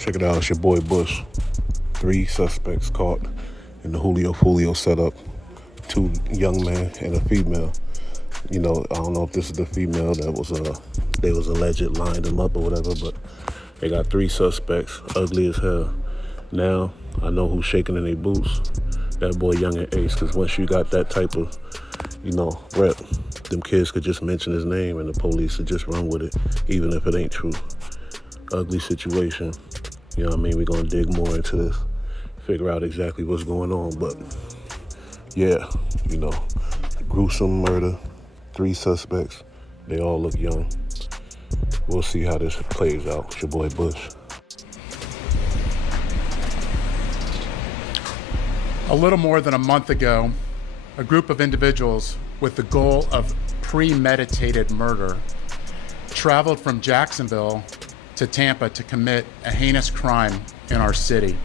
Check it out, it's your boy Bush. 3 suspects caught in the Julio setup. 2 young men and a female. I don't know if this is the female that was they was alleged lined them up or whatever, but they got 3 suspects, ugly as hell. Now I know who's shaking in their boots. That boy Youngeen Ace, because once you got that type of, rep, them kids could just mention his name and the police would just run with it, even if it ain't true. Ugly situation. You know what I mean? We're gonna dig more into this, figure out exactly what's going on. But yeah, gruesome murder, 3 suspects. They all look young. We'll see how this plays out. It's your boy Bush. A little more than a month ago, a group of individuals with the goal of premeditated murder traveled from Jacksonville to Tampa to commit a heinous crime in our city.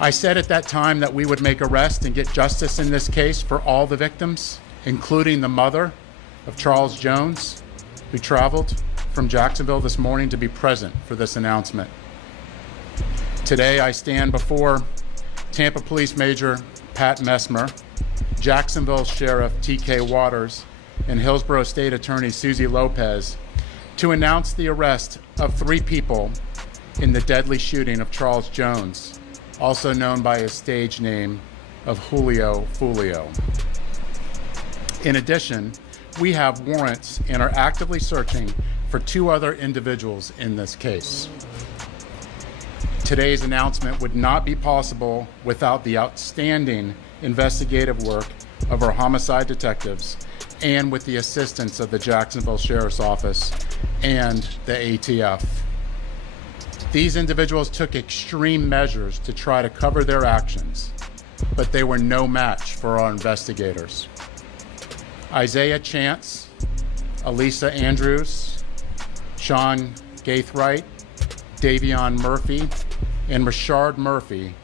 I said at that time that we would make arrests and get justice in this case for all the victims, including the mother of Charles Jones, who traveled from Jacksonville this morning to be present for this announcement. Today I stand before Tampa Police Major Pat Messmer, Jacksonville Sheriff T.K. Waters, and Hillsborough State Attorney Susie Lopez to announce the arrest of 3 people in the deadly shooting of Charles Jones, also known by his stage name of Julio Fulio. In addition, we have warrants and are actively searching for 2 other individuals in this case. Today's announcement would not be possible without the outstanding investigative work of our homicide detectives and with the assistance of the Jacksonville Sheriff's Office and the ATF. These individuals took extreme measures to try to cover their actions, but they were no match for our investigators. Isaiah Chance, Elisa Andrews, Sean Gaithright, Davion Murphy, and Rashard Murphy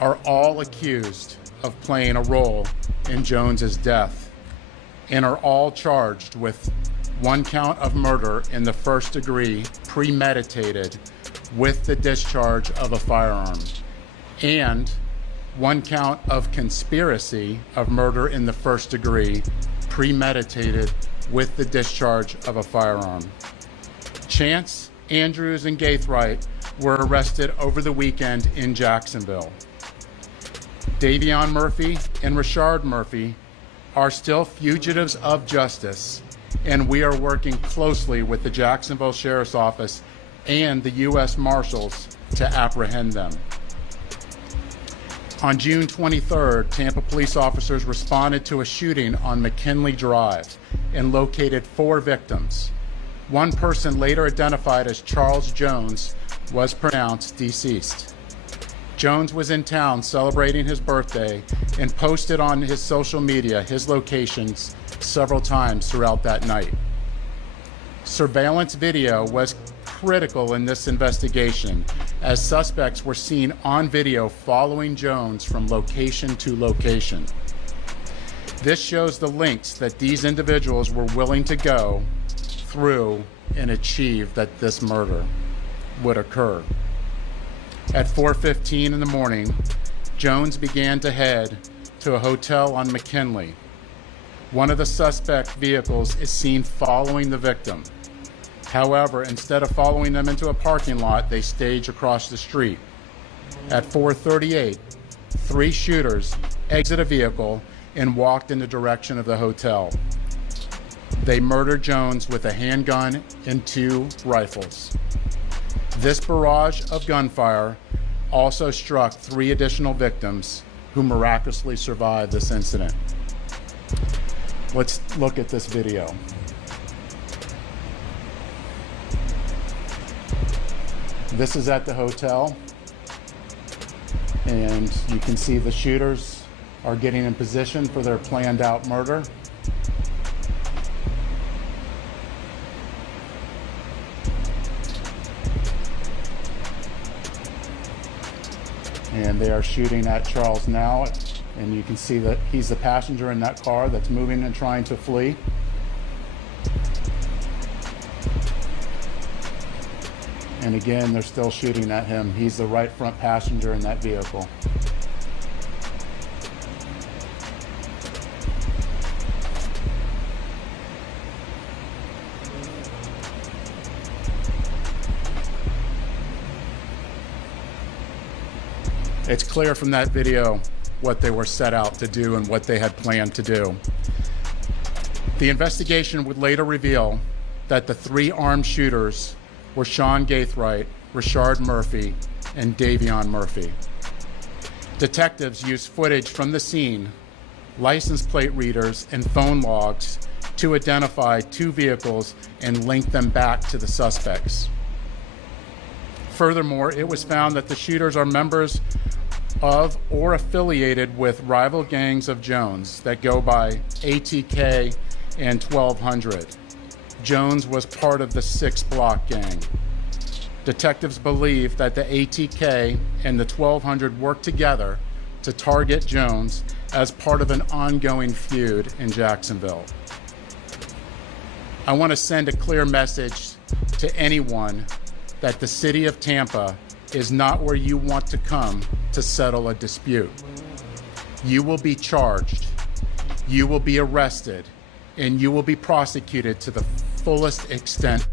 are all accused of playing a role in Jones's death and are all charged with 1 count of murder in the first degree, premeditated with the discharge of a firearm, and 1 count of conspiracy of murder in the first degree, premeditated with the discharge of a firearm. Chance, Andrews, and Gaithright were arrested over the weekend in Jacksonville. Davion Murphy and Rashard Murphy are still fugitives of justice, and we are working closely with the Jacksonville Sheriff's Office and the U.S. Marshals to apprehend them. On June 23rd, Tampa police officers responded to a shooting on McKinley Drive and located 4 victims. 1 person, later identified as Charles Jones, was pronounced deceased. Jones was in town celebrating his birthday and posted on his social media his locations several times throughout that night. Surveillance video was critical in this investigation, as suspects were seen on video following Jones from location to location. This shows the lengths that these individuals were willing to go through and achieve that this murder would occur. At 4:15 in the morning, Jones began to head to a hotel on McKinley. One of the suspect vehicles is seen following the victim. However, instead of following them into a parking lot, they stage across the street. At 4:38, 3 shooters exit a vehicle and walked in the direction of the hotel. They murdered Jones with a handgun and 2 rifles. This barrage of gunfire also struck 3 additional victims who miraculously survived this incident. Let's look at this video. This is at the hotel, and you can see the shooters are getting in position for their planned out murder. And they are shooting at Charles now, and you can see that he's the passenger in that car that's moving and trying to flee. And again, they're still shooting at him. He's the right front passenger in that vehicle. It's clear from that video what they were set out to do and what they had planned to do. The investigation would later reveal that the three armed shooters were Sean Gaithright, Rashard Murphy, and Davion Murphy. Detectives used footage from the scene, license plate readers, and phone logs to identify two vehicles and link them back to the suspects. Furthermore, it was found that the shooters are members of or affiliated with rival gangs of Jones that go by ATK and 1200. Jones was part of the 6 Block gang. Detectives believe that the ATK and the 1200 worked together to target Jones as part of an ongoing feud in Jacksonville. I want to send a clear message to anyone that the city of Tampa is not where you want to come to settle a dispute. You will be charged, you will be arrested, and you will be prosecuted to the fullest extent